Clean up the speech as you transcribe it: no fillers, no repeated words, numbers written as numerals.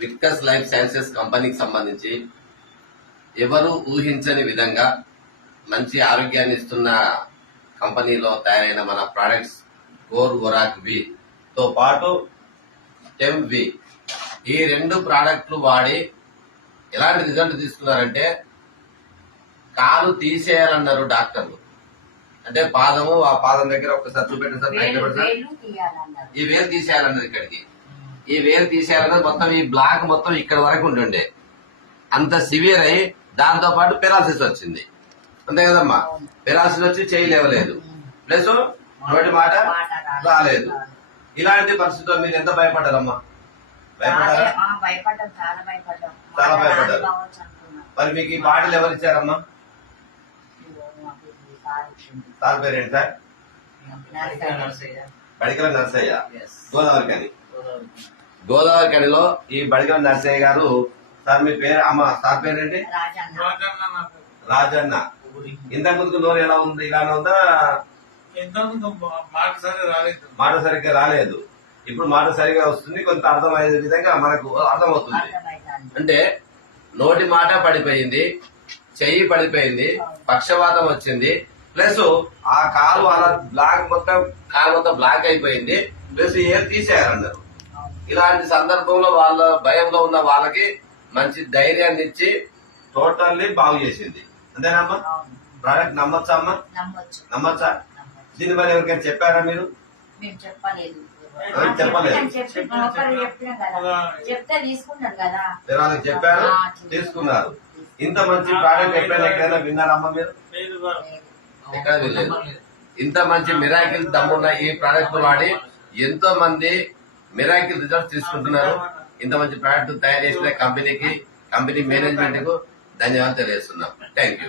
విట్కస్ life sciences కంపెనీకి సంబంధించి ఎవరు ఊహించని విధంగా మంచి ఆరోగ్యాన్ని ఇస్తున్న కంపెనీలో తయారైన మన ప్రొడక్ట్స్ గోరాక్ వి తో పాటు టెమ్ వి ఈ రెండు ప్రోడక్ట్లు వాడి ఎలాంటి రిజల్ట్ తీసుకున్నారంటే కాలు తీసేయాలన్నారు డాక్టర్లు. అంటే పాదము ఆ పాదం దగ్గర ఒకసారి చూపెట్టండి సార్, ఈ వేలు తీసేయాలన్నది ఇక్కడికి, ఈ వేలు తీసేయాలన్నది మొత్తం ఈ బ్లాక్ మొత్తం ఇక్కడ వరకు ఉంటుండే, అంత సివియర్ అయి దాంతో పాటు పెరాలసిస్ వచ్చింది. అంతే కదమ్మా, పెరాలసిస్ వచ్చి చేయలేవలేదు, ప్లస్ నోటి మాట రాలేదు. ఇలాంటి పరిస్థితుల్లో మీరు ఎంత భయపడ్డారమ్మా? భయపడ్డారా? చాలా భయపడ్డారు. మరి మీకు ఈ బాటిల్ ఎవరు ఇచ్చారమ్మా? సార్ పేరేంటి సార్? బడికల నర్సయ్య, గోదావరికనిలో ఈ బడికల నర్సయ్య గారు. సార్ మీ పేరు అమ్మ, సార్ పేరేంటి? రాజన్న. ఇంతకు ముందుకు నోరు ఎలా ఉంది? ఇలానే ఉందా? మాట సరిగ్గా రాలేదు, ఇప్పుడు మాట సరిగ్గా వస్తుంది, కొంత అర్థమయ్యే విధంగా మనకు అర్థమవుతుంది. అంటే నోటి మాట పడిపోయింది, చెయ్యి పడిపోయింది, పక్షవాతం వచ్చింది, ప్లస్ ఆ కాలు అలా బ్లాక్ మొత్తం కాలు మొత్తం బ్లాక్ అయిపోయింది, ప్లస్ ఏం తీసేయాలన్నారు. ఇలాంటి సందర్భంలో వాళ్ళ భయంలో ఉన్న వాళ్ళకి మంచి ధైర్యాన్ని ఇచ్చి టోటల్లీ బాగు చేసింది. అంతేనమ్మా? ప్రోడక్ట్ నమ్మొచ్చా అమ్మా? నమ్మొచ్చా? దీని మరి ఎవరికైనా చెప్పారా మీరు? చెప్పలేదు. చెప్పారు, తీసుకున్నారు. ఇంత మంచి ప్రోడక్ట్ ఎక్కడైనా విన్నారమ్మా మీరు? ఎక్కడ వినలేదు. ఇంత మంచి మిరాకిల్ దమ్మున్న ఈ ప్రోడక్ట్ వాడి ఎంతో మంది మిరాకిల్ రిజల్ట్స్ తీసుకుంటున్నారు. ఇంత మంచి ప్రోడక్ట్ తయారు చేసిన కంపెనీకి, కంపెనీ మేనేజ్మెంట్ కు ధన్యవాదాలు తెలియజేస్తున్నాం. Thank you.